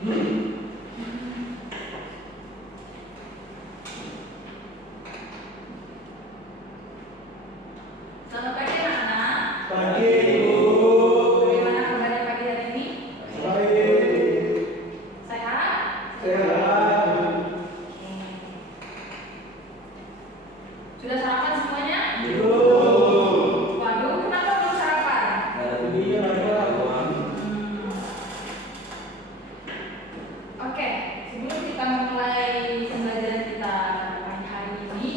Selamat pagi anak-anak. Pagi, Bu. Bagaimana kabarnya pagi hari ini? Baik. Sehat? Sehat. Oke. Sudah sarapan semuanya? Belum. Waduh, kenapa belum sarapan? Iya, ada. Oke, sebelum kita memulai pembelajaran kita pagi hari ini,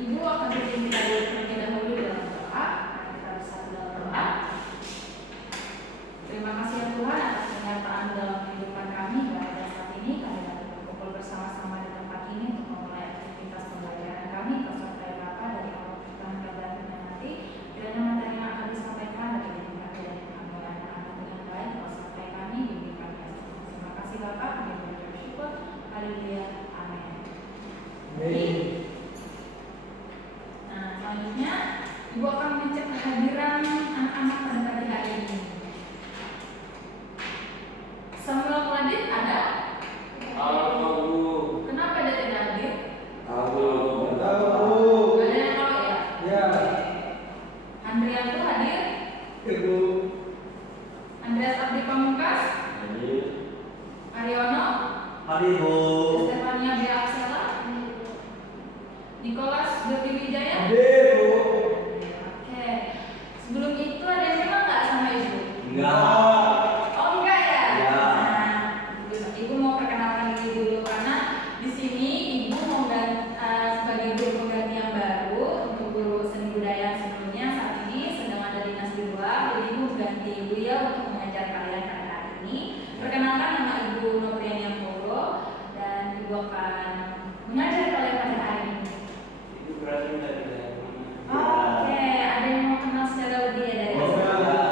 Ibu akan bimbing kita dulu terlebih dahulu dalam doa. Kita bersatu dalam doa. Terima kasih ya Tuhan atas penyertaan dalam kehidupan kami pada saat ini. Kami dapat berkumpul bersama-sama di tempat ini untuk memulai aktivitas pembelajaran kami. Pesertai Bapa dari awal kita hingga berakhirnya nanti. Kiranya materi yang akan disampaikan dapat diberkati dan diambil anak-anak dengan baik. Pesertai kami bimbing kami ya Tuhan. Terima kasih Bapa. Kami bersyukur. Haleluya. Amin. Amin. Nah, selanjutnya Ibu akan mengecek kehadiran anak-anak pada pagi hari ini. Samuel Muladin ada? Tahu. Kenapa dia tidak hadir? Tahu. Tahu. Gak ada yang tahu ya? Ya. Andrianto hadir? Ibu. Andreas Abdi Pamungkas? Aryono? Hari, Bu. Stefania B. Aksela? Nicholas Joti Wijaya? Hadir, Bu. Oke. Sebelum itu ada yang kenal nggak sama Ibu? Enggak. Oh enggak ya? Ya. Nah, Ibu mau perkenalkan diri dulu karena di sini Ibu mau sebagai guru pengganti yang baru untuk guru seni budaya sebelumnya saat ini sedang ada dinas di luar, jadi Ibu ganti beliau untuk mengajar kalian pada hari ini. Perkenalkan nama Ibu Nopriani Amporo dan Ibu akan mengajar kalian pada hari ini. Ibu berasal dari mana? Oke, ada yang mau kenal secara lebih ya dari Oh, saya? enggak.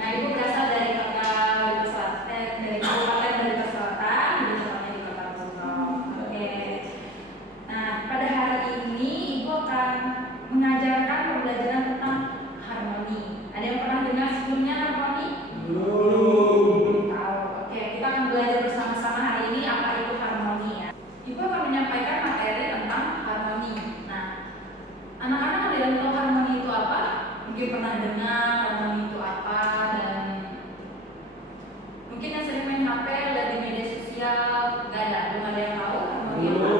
Nah, Ibu berasal dari kota Bali Selatan, dari Kabupaten Bali Selatan, Ibu sekolahnya di Kota Buntung. Oke. Nah, pada hari ini Ibu akan mengajarkan pembelajaran tentang harmoni. Ada yang pernah dengar sebelumnya harmoni? Belum. Tahu. Oke, kita akan belajar bersama-sama hari ini apa itu harmoni ya. Ibu akan menyampaikan materi tentang harmoni. Nah, anak-anak ada yang tahu harmoni itu apa? Mungkin pernah dengar harmoni itu apa dan mungkin yang sering main HP, lihat di media sosial, gak ada, belum ada yang tahu harmoni itu apa?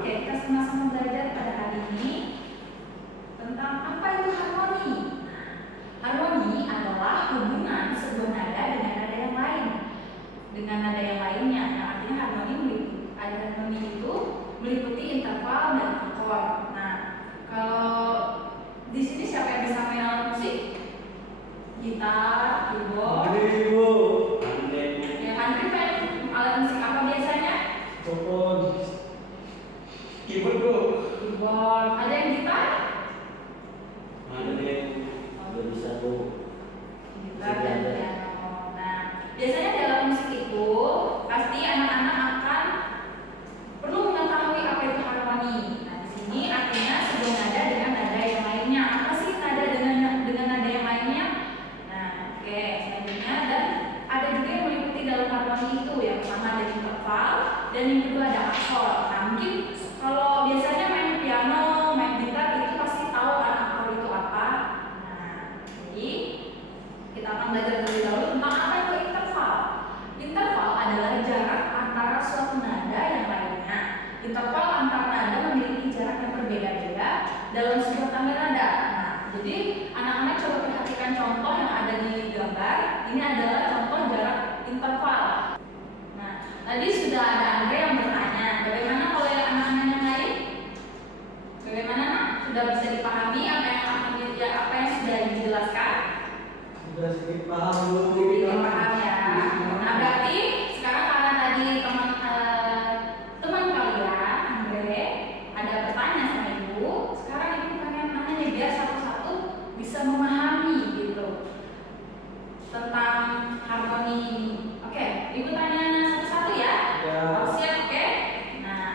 Oke, kita sama-sama belajar pada hari ini tentang apa itu harmoni. Harmoni adalah hubungan sebuah nada dengan nada yang lain, dengan nada yang lainnya. Yang artinya harmoni itu meliputi interval dan akord. Nah, kalau di sini siapa yang bisa main alat musik? Gitar, keyboard. Hari, Bu. Ya, Andri main alat musik apa biasanya? Telepon. Keyboard, Bu. Keyboard. Ada yang gitar? Gitar dan piano. Nah, biasanya di alat musik itu pasti anak-anak akan perlu mengetahui apa itu harmoni. Nah, di sini artinya sebuah nada dengan nada yang lainnya. Apa sih nada dengan nada yang lainnya? Nah, oke, selanjutnya dan ada juga yang meliputi dalam harmoni itu. Yang pertama ada interval dan yang kedua ada akord. Nah, mungkin kalau biasanya main piano, main gitar itu pasti tahu kan akord itu apa. Nah, jadi kita akan belajar terlebih dahulu tentang apa itu interval. Interval adalah jarak antara suatu nada yang lainnya. Interval antar nada memiliki jarak yang berbeda-beda dalam sebuah tangga nada. Nah, jadi anak-anak coba perhatikan contoh yang ada di gambar. Ini adalah contoh jarak interval. Nah, tadi sudah ada Andre yang bertanya, bagaimana kalau yang anak-anak yang lain? Bagaimana, Nak? Sudah bisa dipahami apa yang sudah dijelaskan? Sudah sedikit paham, Bu. Sedikit paham ya. Nah, berarti sekarang karena tadi teman kalian, Andre, ada bertanya sama Ibu. Sekarang Ibu pengen nanya nih biar satu-satu bisa memahami gitu tentang harmoni ini. Oke, Ibu tanya satu-satu ya. Ya. Harus siap, oke? Nah,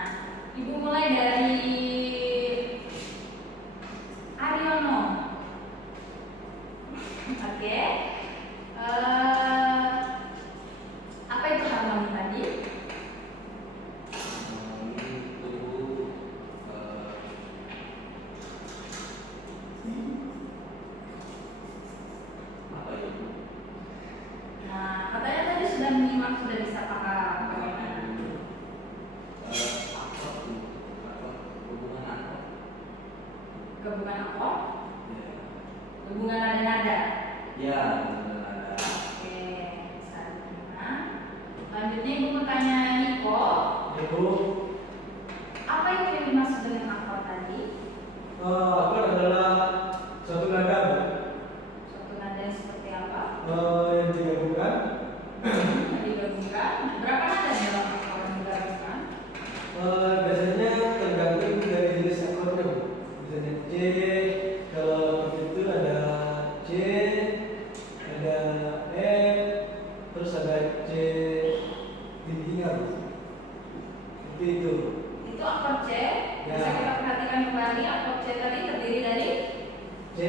Ibu mulai dari Aryono. Oke. sekarang sudah bisa paham bagaimana? Gabungan akord, gabungan nada-nada. Ya, ada. Oke, selanjutnya. Selanjutnya ibu mau tanya Niko, Ibu, apa itu yang dimaksud dengan akord tadi? akor adalah suatu nada Suatu nada yang seperti apa? yang digabungkan. Yang digabungkan. Berapa nada dalam akord yang digabungkan? Biasanya tergantung dari jenis akornya, Bu. Misalnya C, kalau begitu ada C, ada F, terus ada C tingginya, Bu. Seperti itu. Itu akord C. Ya. Bisa kita perhatikan kembali akord C tadi terdiri dari C,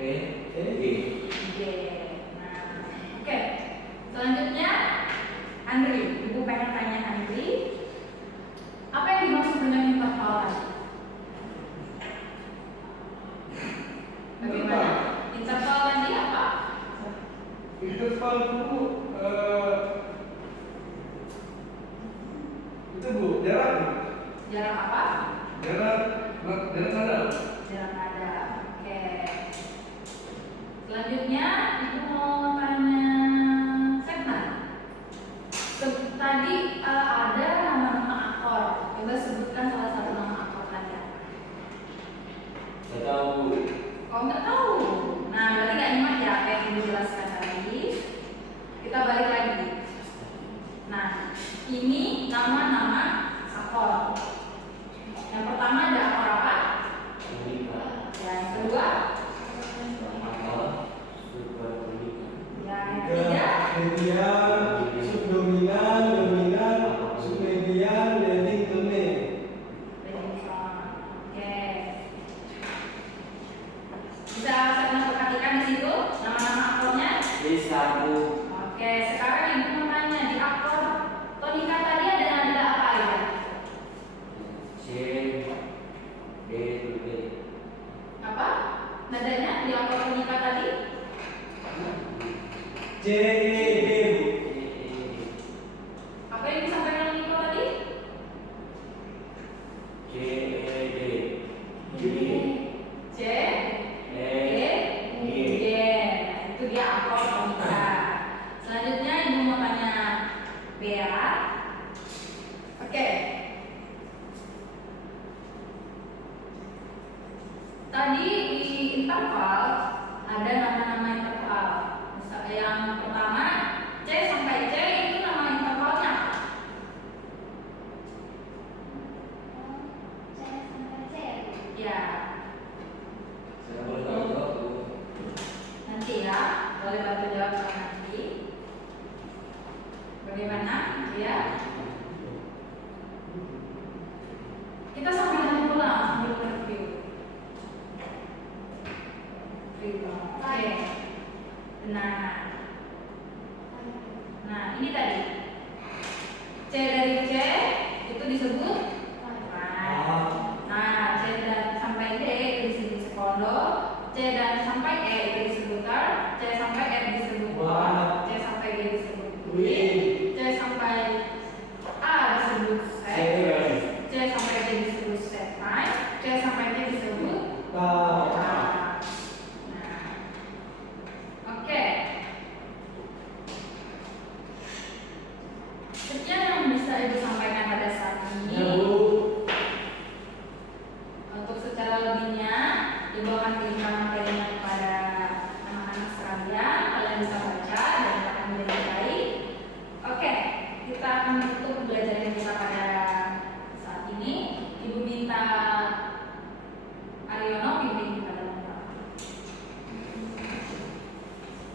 E, G. G. Nah, oke. Selanjutnya Andri, ibu pengen tanya Andri, apa yang dimaksud dengan interval tadi? Bagaimana? Interval tadi apa? Interval itu Bu, jarak Jarak apa? jarak nada. Jarak nada. Oke. Selanjutnya ibu mau tanya Setna. Tadi ada nama-nama akord. Coba sebutkan salah satu nama akord tadi. Saya tahu, Bu. Kalau nggak tahu, nah berarti nggak ingat ya apa yang ibu jelaskan tadi. Kita balik lagi. Nah, ini nama-nama akord. Yang pertama ada akord apa? Yang kedua, yang ketiga, Median, subdominan, dominan, submedian, leading, domain. Oke. Bisa saya perhatikan di situ nama-nama akordnya. Bisa, Bu. Oke, sekarang ibu mau tanya di akord tonika tadi ada nada apa aja? C, D, D. Apa? Nadanya di akord tonika tadi? C, E, D, Bu. Apa yang disampaikan Niko tadi? C, E, D. G, C, E, E, G. G. Itu dia akord tonika. Selanjutnya ibu mau tanya Bea. Oke. Tadi di interval ada nama-nama interval. Misalnya yang pertama C sampai C itu nama intervalnya apa? Ya, Saya boleh tahu, Bu. nanti ya, boleh bantu jawab sama nanti. Bagaimana? Ya. Kita sambil pulang sambil review. Oke. Benar. Nah, ini tadi C dari C itu disebut nah, C dan sampai D itu disebut sekondo, C dan sampai E itu disebut ter, C sampai F disebut Wah. C sampai G disebut Wih. C sampai A disebut set, C sampai D disebut set time, C sampai T disebut Tahu. nah, oke. Sekian yang bisa ibu sampaikan pada saat ini. Ya, Bu. Untuk secara lebihnya, ibu akan kirimkan materinya kepada anak-anak sekalian. Kalian bisa baca dan akan menjadi baik. Oke, kita akan tutup pembelajaran kita pada saat ini. Ibu minta Aryono bimbing kita dalam doa.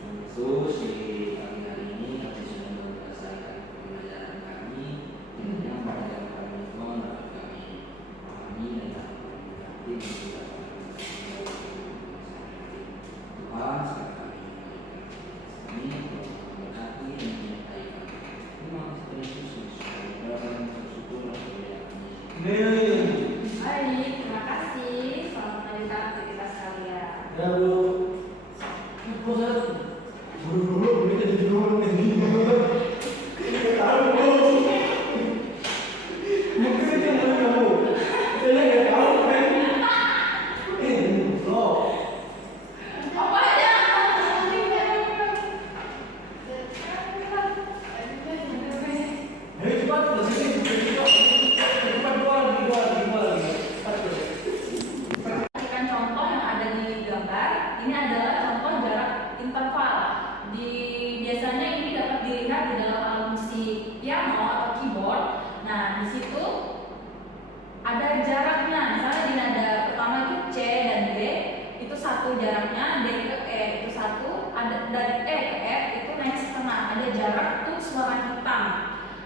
Yesus, di pagi hari ini kami sudah merasakan pembelajaran kami yang pada kami mohon kami pahami dan dapat mengerti dan juga Tuhan sekarang kami kami memberkati dan menyertai kami. Terima kasih Yesus yang sudah berdoa dan bersyukur kepada kami. Amin. Baik, terima kasih. Selamat melanjutkan aktivitas kalian. Ya, Bu. Buru-buru, ini jadi dulu. dilihat di dalam alat musik piano atau keyboard, nah di situ ada jaraknya. Misalnya di nada pertama itu C dan D, itu satu jaraknya, D ke E itu satu, ada dari E ke F itu naik setengah, ada jarak untuk suara hitam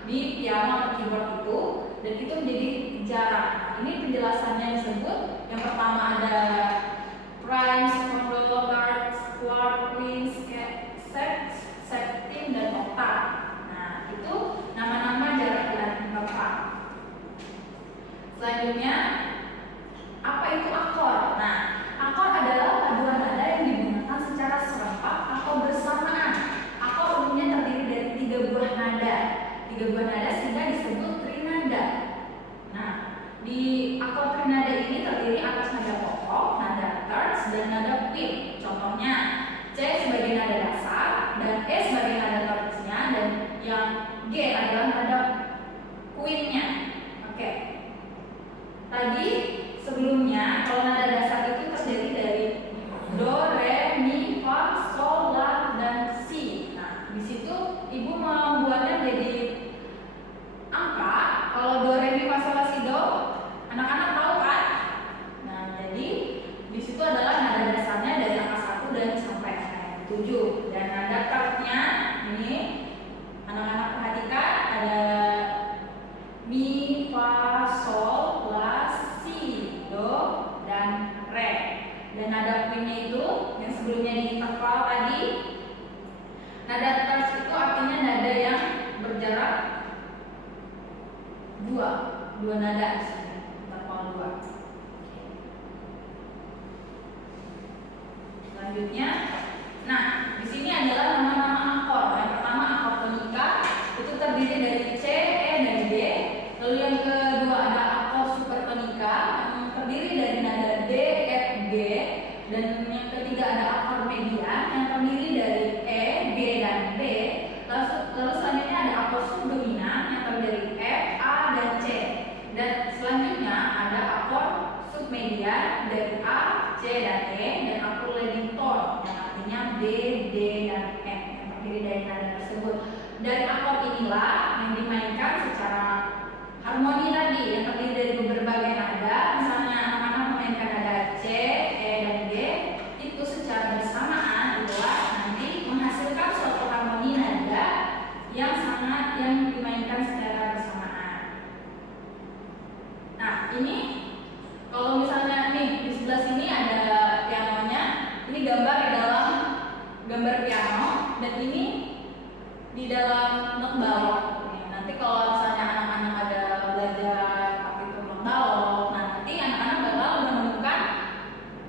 di piano atau keyboard itu, dan itu menjadi jarak. Nah, ini penjelasannya disebut yang pertama ada prime, second, third, quarter, quince, septim, dan oktav. Nah, itu nama-nama jarak di nota. Selanjutnya, apa itu akor? Nah, akor adalah paduan nada yang digunakan secara serempak atau bersamaan. Akor umumnya terdiri dari 3 buah nada. 3 buah nada sehingga disebut trinada. Nah, di akor trinada ini terdiri atas nada pokok, nada terts, dan nada quint. Contohnya, C sebagai nada dasar, dan E sebagai nada tertsnya, dan yang G adalah nada quintnya. Oke. Tadi sebelumnya kalau nada dasar itu terdiri dari do, re, mi, fa, sol, la, dan si. Nah, di situ ibu membuatnya jadi angka. Kalau do, re, mi, fa, sol, la, si, do, anak-anak tahu kan? Nah, jadi di situ adalah nada dasarnya dari angka 1 dan sampai 7. Dan nada tertnya ini anak-anak perhatikan ada mi, fa, sol, la, si, do, dan re. Dan nada quintnya itu yang sebelumnya dihafal tadi, nada terts itu artinya nada yang berjarak dua nada di sini, interval 2. Selanjutnya, nah di sini adalah nama-nama akor. Yang pertama akor tonika, itu terdiri dari C, E, dan D. Lalu yang kedua ada akor supertonika yang terdiri dari nada D, F, G. Dan yang ketiga ada akor median yang terdiri dari E, G, dan B. Lalu selanjutnya ada akor subdominan yang terdiri F, A, dan C. Dan selanjutnya ada akor submedian dari A, C, dan E. Dan akor leading tone yang artinya B, D, dan F yang terdiri dari nada tersebut. Dari akor inilah yang dimainkan secara harmoni tadi yang terdiri dari berbagai nada. Misalnya anak-anak memainkan nada C, E, dan G itu secara bersamaan, itulah nanti menghasilkan suatu harmoni nada yang dimainkan secara bersamaan. Nah, ini kalau misalnya nih di sebelah sini ada pianonya, ini gambar di dalam gambar piano, dan ini di dalam not balok. Nanti kalau misalnya anak-anak ada belajar partitur not balok, nah nanti anak-anak bakal menemukan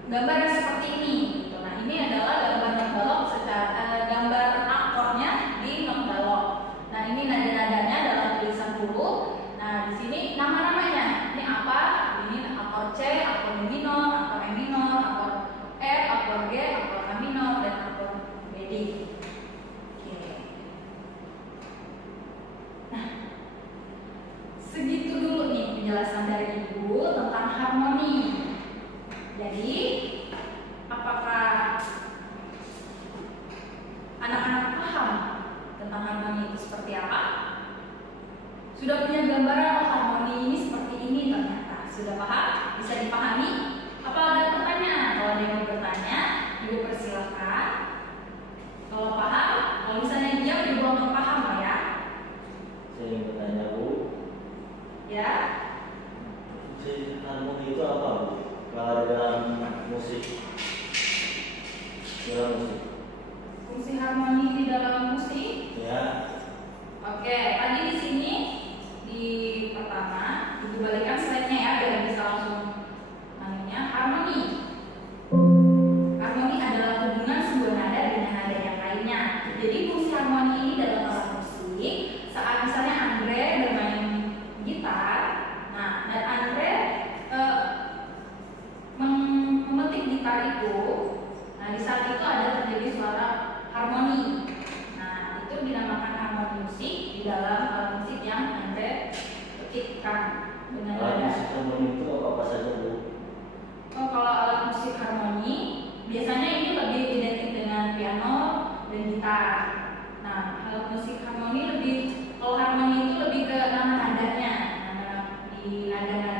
gambar yang seperti ini. Gitu. Nah, ini adalah gambar not balok secara gambar akornya di not balok. Nah, ini nada-nadanya dalam tulisan huruf. Nah, di sini nama-namanya. Ini apa? Ini akor C, akor D minor, akor E minor, akor F, akor G, akor A minor, dan akor BD. Segitu dulu nih penjelasan dari Ibu tentang harmoni. Jadi, apakah anak-anak paham tentang harmoni itu seperti apa? Sudah punya gambaran oh, harmoni ini seperti ini ternyata. Sudah paham? Bisa dipahami? Apa ada pertanyaan? Kalau ada yang mau bertanya, Ibu persilahkan. Kalau paham, kalau misalnya diam, Ibu nggak paham lah ya. Saya ingin bertanya, Bu. Ya. Fungsi harmoni itu apa, Bu? Kalau dalam musik. Fungsi harmoni di dalam musik. Ya. Oke, tadi di sini di pertama Ibu balikan slide-nya ya biar bisa langsung namanya harmoni. Harmoni adalah hubungan sebuah nada dengan nada yang lainnya. Jadi fungsi harmoni ini dalam alat musik saat misalnya Andre bermain gitar, nah dan Andre memetik gitar itu, nah di saat itu ada terjadi suara harmoni. Nah itu dinamakan harmoni musik di dalam alat musik yang Andre petikkan dengan Alat nada. musik harmoni itu apa saja, Bu? Oh, kalau alat musik harmoni biasanya ini lebih identik dengan piano dan gitar. Nah, alat musik Harmoni lebih, kalau harmoni itu lebih ke nama nadanya, nama di nada-nada